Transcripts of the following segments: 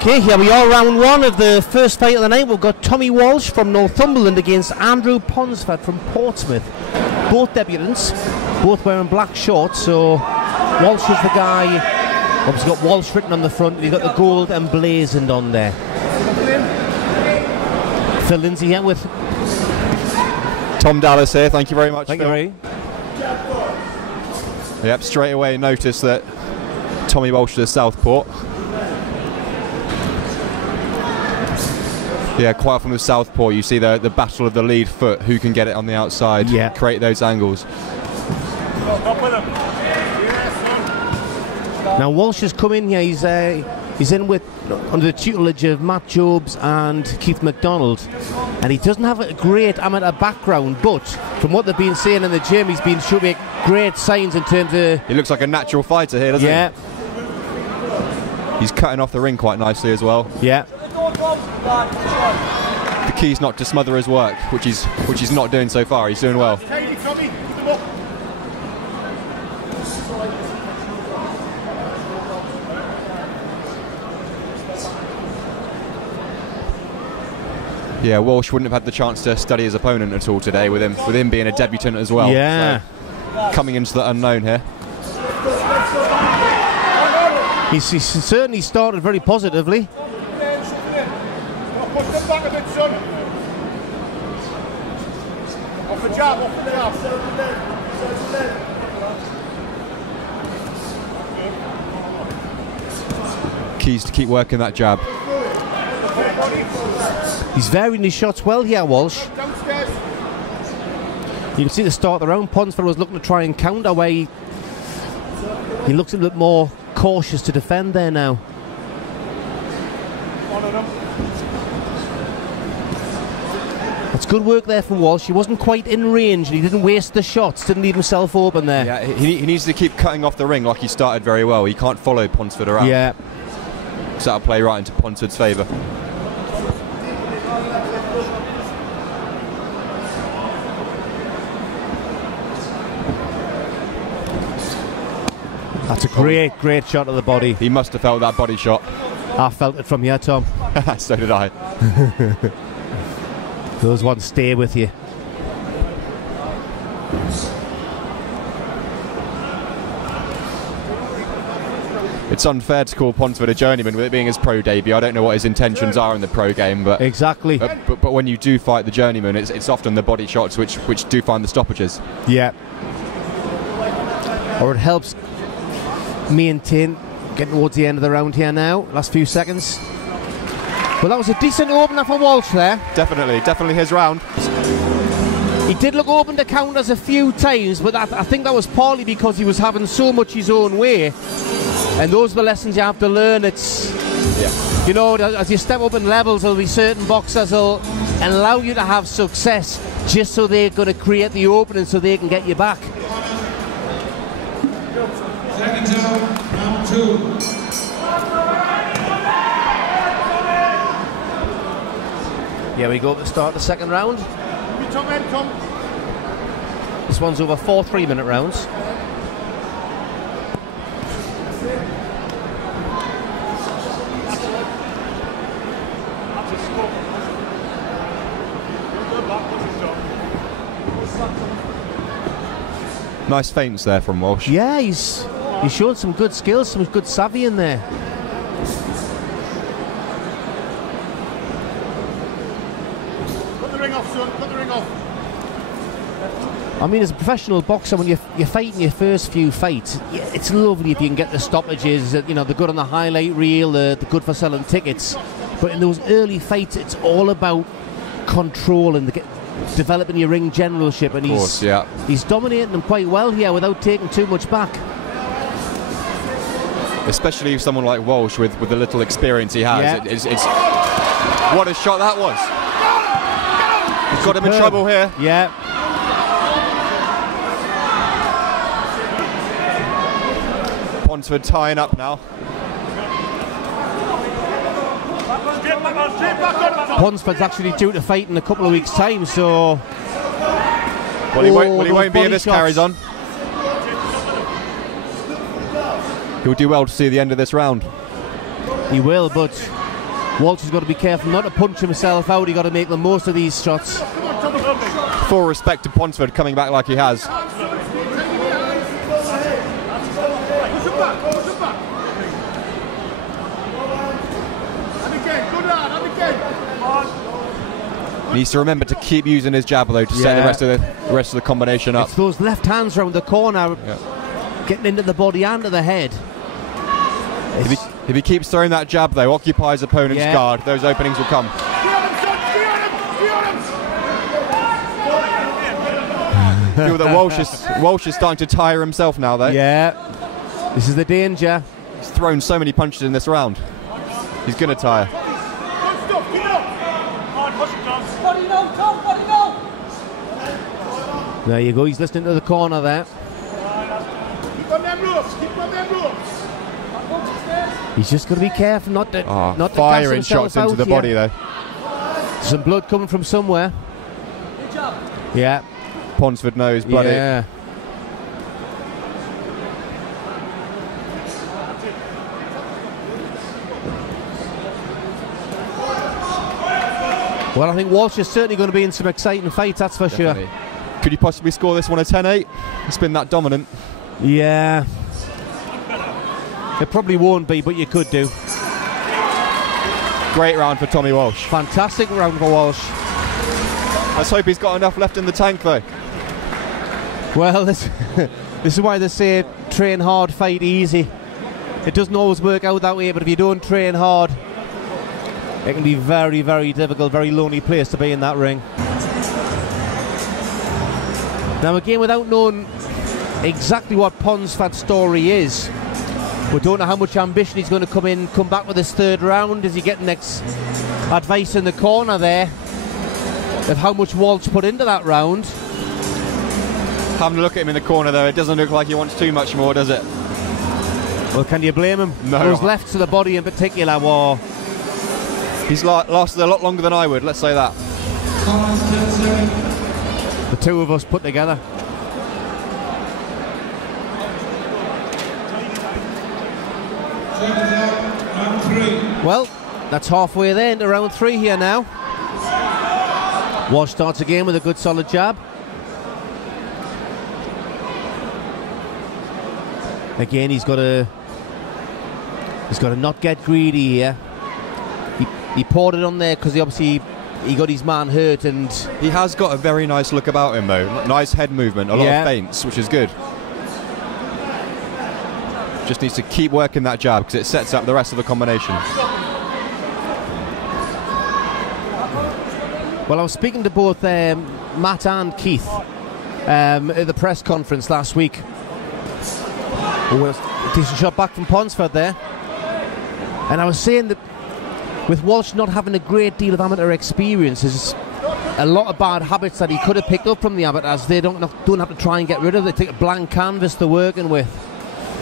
Okay, here we are, round one of the first fight of the night. We've got Tommy Walsh from Northumberland against Andrew Ponsford from Portsmouth. Both debutants, both wearing black shorts, so Walsh is the guy. Obviously got Walsh written on the front, and he's got the gold emblazoned on there. Phil Lindsay here with Tom Dallas here, thank you very much. Thank you, Ray. Yep, straight away notice that Tommy Walsh is southpaw. Yeah, quite often with southpaw you see the battle of the lead foot, who can get it on the outside, create those angles. Now Walsh has come in here, he's in with under the tutelage of Matt Jobs and Keith MacDonald, and he doesn't have a great amateur background, but from what they've been saying in the gym, he's been showing great signs in terms of... He looks like a natural fighter here, doesn't he? Yeah. He's cutting off the ring quite nicely as well. Yeah. The key's not to smother his work, which he's not doing so far. He's doing well. Yeah, Walsh wouldn't have had the chance to study his opponent at all today, with him being a debutant as well. Yeah. So, coming into the unknown here. He's certainly started very positively. Push them back a bit, son. Off the jab, off the jab. Keys to keep working that jab. He's varying his shots well here, Walsh. You can see the start of the round, Ponsford was looking to try and counter, where he looks a little bit more cautious to defend there now. That's good work there from Walsh. He wasn't quite in range and he didn't waste the shots, didn't leave himself open there. Yeah, he needs to keep cutting off the ring like he started very well. He can't follow Ponsford around. Yeah. So that'll play right into Ponsford's favour. That's a great shot of the body. He must have felt that body shot. I felt it from here, Tom. So did I. Those ones stay with you. It's unfair to call Ponsford a journeyman with it being his pro debut. I don't know what his intentions are in the pro game, but exactly. But when you do fight the journeyman, it's often the body shots which do find the stoppages. Yeah. Or it helps maintain. Getting towards the end of the round here now. Last few seconds. Well, that was a decent opener for Walsh there. Definitely his round. He did look open to counters a few times, but I think that was partly because he was having so much his own way. And those are the lessons you have to learn. It's, you know, as you step up in levels, there'll be certain boxers that'll allow you to have success just so they're going to create the opening so they can get you back. Seconds out, round two. Here we go to start the second round. This one's over 4 3-minute rounds. Nice feints there from Walsh. Yeah, he's showed some good skills, some good savvy in there. Put the ring off, son. Put the ring off. I mean, as a professional boxer, when you're fighting your first few fights, it's lovely if you can get the stoppages, you know, the good on the highlight reel, the good for selling tickets. But in those early fights, it's all about control and developing your ring generalship, and he's dominating them quite well here without taking too much back. Especially someone like Walsh with the little experience he has. Yeah. It's what a shot that was. He's got him in trouble here. Yeah. Ponsford tying up now. Ponsford's actually due to fight in a couple of weeks' time, so... Well, he won't be if this carries on. He'll do well to see the end of this round. He will, but Walsh has got to be careful not to punch himself out. He's got to make the most of these shots. Full respect to Ponsford coming back like he has. Needs to remember to keep using his jab though to set the rest of the combination up. It's those left hands round the corner, getting into the body and to the head. If he keeps throwing that jab though, occupy his opponent's guard, those openings will come. I feel that Walsh is starting to tire himself now though. Yeah, this is the danger. He's thrown so many punches in this round. He's going to tire. There you go, he's listening to the corner there. Keep on them ropes, keep on them ropes. He's just got to be careful not to firing shots into the body though. Some blood coming from somewhere. Yeah. Ponsford knows, bloody. Yeah. Well, I think Walsh is certainly going to be in some exciting fights, that's for sure. Could you possibly score this one a 10-8? It's been that dominant. Yeah. It probably won't be, but you could do. Great round for Tommy Walsh. Fantastic round for Walsh. Let's hope he's got enough left in the tank though. Well, this is why they say train hard, fight easy. It doesn't always work out that way, but if you don't train hard, it can be very, very difficult, very lonely place to be in that ring. Now again, without knowing exactly what Ponsford's story is, we don't know how much ambition he's going to come back with this third round. Is he getting advice in the corner there of how much Walsh put into that round? Having a look at him in the corner though, it doesn't look like he wants too much more, does it? Well, can you blame him? No. Those lefts to the body in particular were... He's lasted a lot longer than I would, let's say that. The two of us put together. Well, that's halfway there into round 3 here now. Walsh starts again with a good solid jab. Again, he's got to not get greedy here. He poured it on there because he got his man hurt, and he has got a very nice look about him though. Nice head movement, a lot of feints, which is good. Just needs to keep working that jab because it sets up the rest of the combination. Well, I was speaking to both Matt and Keith at the press conference last week. A decent shot back from Ponsford there. And I was saying that with Walsh not having a great deal of amateur experience, there's a lot of bad habits that he could have picked up from the amateurs. They don't have to try and get rid of. They take a blank canvas they're working with.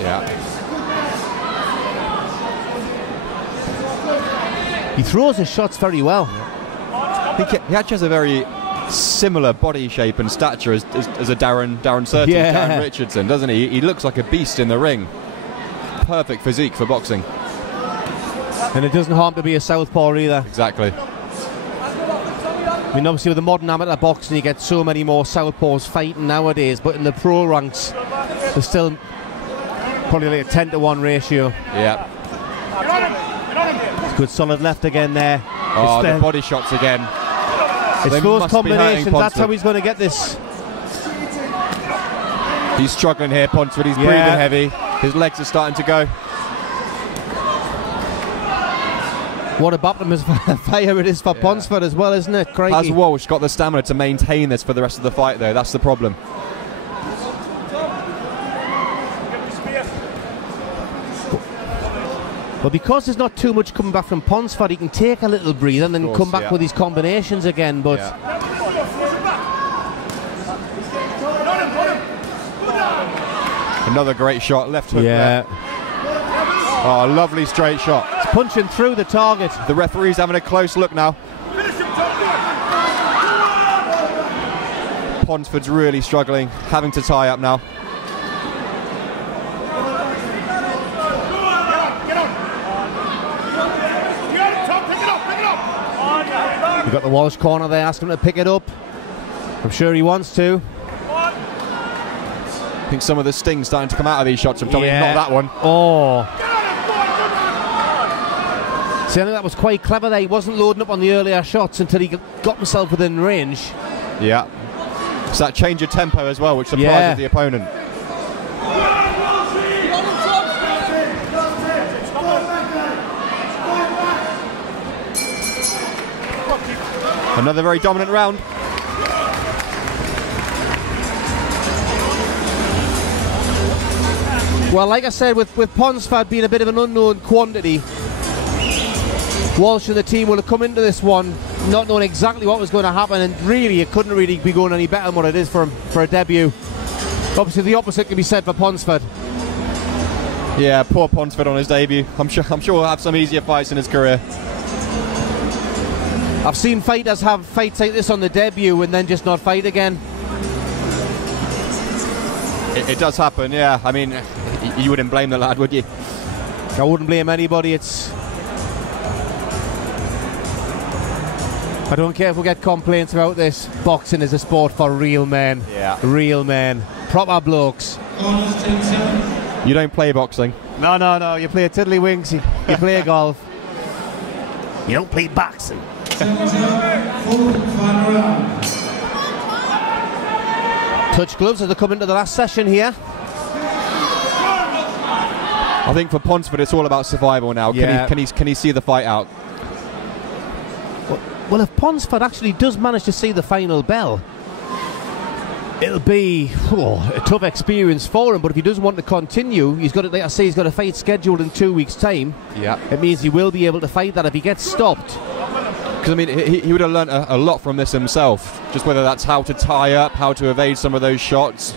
Yeah. He throws his shots very well. I think he actually has a very similar body shape and stature as a Darren Surtees, Darren Richardson, doesn't he? He looks like a beast in the ring. Perfect physique for boxing. And it doesn't harm to be a southpaw either. Exactly. I mean, obviously with the modern amateur boxing you get so many more southpaws fighting nowadays, but in the pro ranks there's still probably like a 10-to-1 ratio. Yeah. Good solid left again there. Oh, the body shots again. It's those combinations, that's how he's going to get this. He's struggling here, Ponsford. He's breathing heavy. His legs are starting to go. What a baptism of fire it is for Ponsford as well, isn't it? Crikey. Has Walsh got the stamina to maintain this for the rest of the fight, though? That's the problem. But because there's not too much coming back from Ponsford, he can take a little breather and then come back with his combinations again. But another great shot, left hook there. Oh, lovely straight shot. It's punching through the target. The referee's having a close look now. Ponsford's really struggling, having to tie up now. You've got the Walsh corner there, asking him to pick it up. I'm sure he wants to. I think some of the sting's starting to come out of these shots from Tommy. Yeah. Not that one. Oh. See, I think that was quite clever there. He wasn't loading up on the earlier shots until he got himself within range. Yeah. It's that change of tempo as well, which surprises the opponent. Another very dominant round. Well, like I said, with Ponsford being a bit of an unknown quantity, Walsh and the team will have come into this one not knowing exactly what was going to happen, and really it couldn't really be going any better than what it is for him for a debut. Obviously the opposite can be said for Ponsford. Yeah, poor Ponsford on his debut. I'm sure he'll have some easier fights in his career. I've seen fighters have fights like this on the debut and then just not fight again. It does happen, yeah. I mean, you wouldn't blame the lad, would you? I wouldn't blame anybody. I don't care if we get complaints about this. Boxing is a sport for real men. Yeah. Real men. Proper blokes. You don't play boxing. No. You play tiddlywinks. You play golf. You don't play boxing. Touch gloves as they come into the last session here. I think for Ponsford it's all about survival now. Yeah. Can he see the fight out? Well, if Ponsford actually does manage to see the final bell, it'll be a tough experience for him. But if he doesn't want to continue, he's got to, like I say, he's got a fight scheduled in 2 weeks' time. Yeah. It means he will be able to fight that if he gets stopped. Because I mean, he would have learned a lot from this himself. Just whether that's how to tie up, how to evade some of those shots.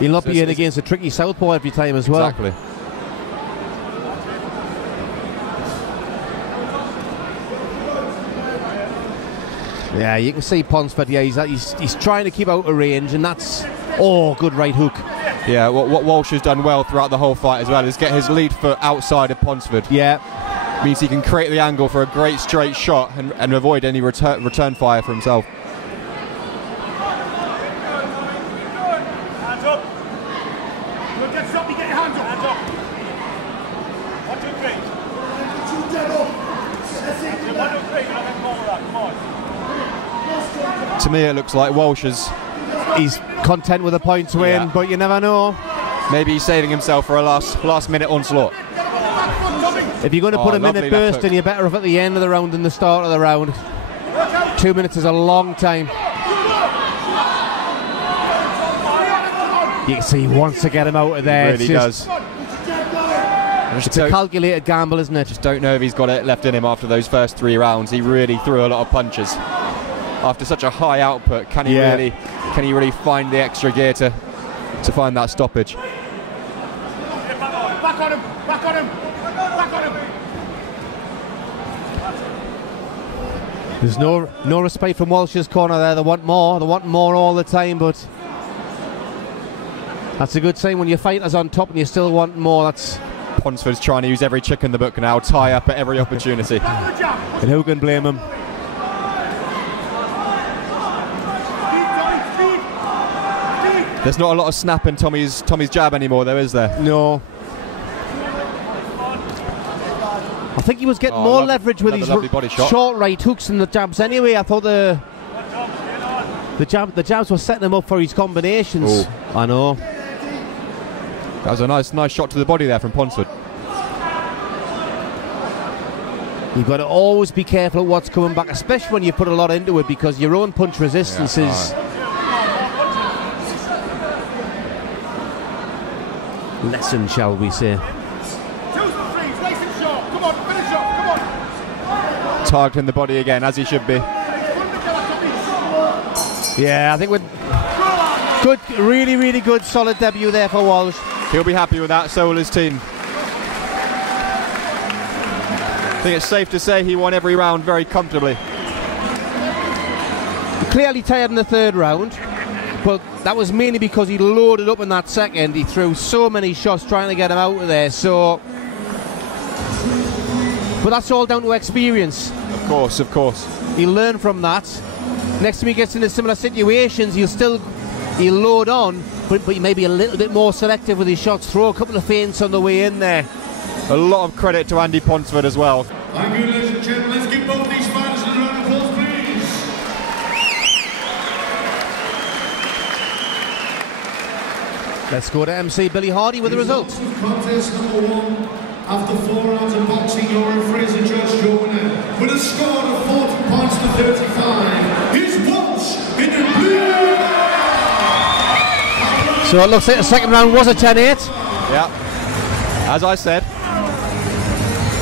He'll not be in against a tricky southpaw every time as well. Exactly. Yeah, you can see Ponsford. Yeah, he's trying to keep out of range, and that's good right hook. Yeah, what Walsh has done well throughout the whole fight as well is get his lead foot outside of Ponsford. Yeah, means he can create the angle for a great straight shot and avoid any return fire for himself. Hands up. Look, get stopped. Get your hands up. Hands up. 1, 2, 3. 1, 2, 3. I'll get more of that. Come on. To me, it looks like Walsh he's content with a point to win, but you never know. Maybe he's saving himself for a last minute onslaught. If you're going to put a minute burst in, you're better off at the end of the round than the start of the round. 2 minutes is a long time. You can see he wants to get him out of there. He really does. It's a calculated gamble, isn't it? Just don't know if he's got it left in him after those first 3 rounds. He really threw a lot of punches. After such a high output, can he really find the extra gear to find that stoppage? Back on him! Back on him! Back on him! There's no respite from Walsh's corner there. They want more. They want more all the time, but that's a good sign when your fighter's on top and you still want more. That's Ponsford's trying to use every chick in the book now, tie up at every opportunity. And who can blame him? There's not a lot of snap in Tommy's jab anymore, though, is there? No. I think he was getting more leverage with his short right hooks than the jabs anyway. I thought the jabs were setting him up for his combinations. Ooh. I know. That was a nice shot to the body there from Ponsford. You've got to always be careful of what's coming back, especially when you put a lot into it, because your own punch resistance is... lesson, shall we say. 2s and 3s, nice and short. Come on, finish up, come on. Targeting the body again, as he should be. Yeah, I think we're good, really good, solid debut there for Walsh. He'll be happy with that, so will his team. I think it's safe to say he won every round very comfortably. Clearly tired in the 3rd round, but that was mainly because he loaded up in that 2nd. He threw so many shots trying to get him out of there, so... But that's all down to experience. Of course, of course. He'll learn from that. Next time he gets into similar situations, he'll load on, but he may be a little bit more selective with his shots. Throw a couple of feints on the way in there. A lot of credit to Andy Ponsford as well. Thank you, ladies and gentlemen. Let's give both these fighters a round of applause, please. Let's go to MC Billy Hardy with the result. Contest number 1. After 4 rounds of boxing, your referees are judged your winner with a score of 40 points to 35. Here's Walsh in the blue. So it looks like the second round was a 10-8. Yeah, as I said.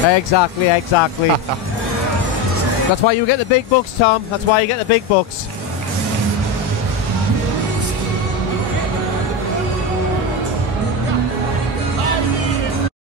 Exactly. That's why you get the big bucks, Tom. That's why you get the big bucks.